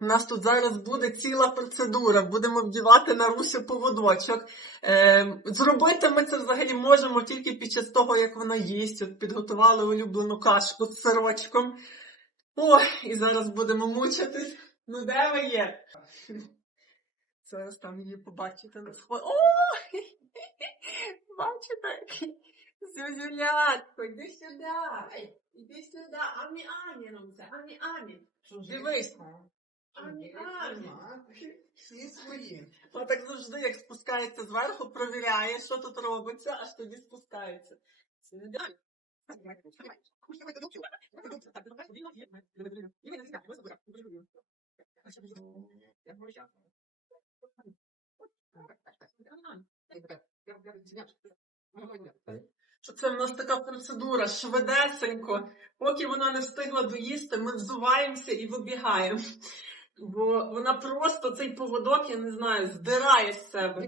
У нас тут зараз буде ціла процедура. Будемо вдівати на Русю поводочок. Е, зробити ми це взагалі можемо тільки під час того, як вона їсть. От підготували улюблену кашку з сирочком. Ой, і зараз будемо мучитись. Ну де ви є? Зараз там її побачите на сході. О! Бачите? Зюзюлятко, йди сюди. Іди сюди. Амі Амі, Ромце, Амі Амі. Дивись. Всі свої. Вона так завжди, як спускається зверху, провіряє, що тут робиться, аж тоді спускається. Сюди. Що це в нас така процедура, швидесенько. Поки вона не встигла доїсти, ми взуваємося і вибігаємо. Бо вона просто цей поводок, я не знаю, здирає з себе.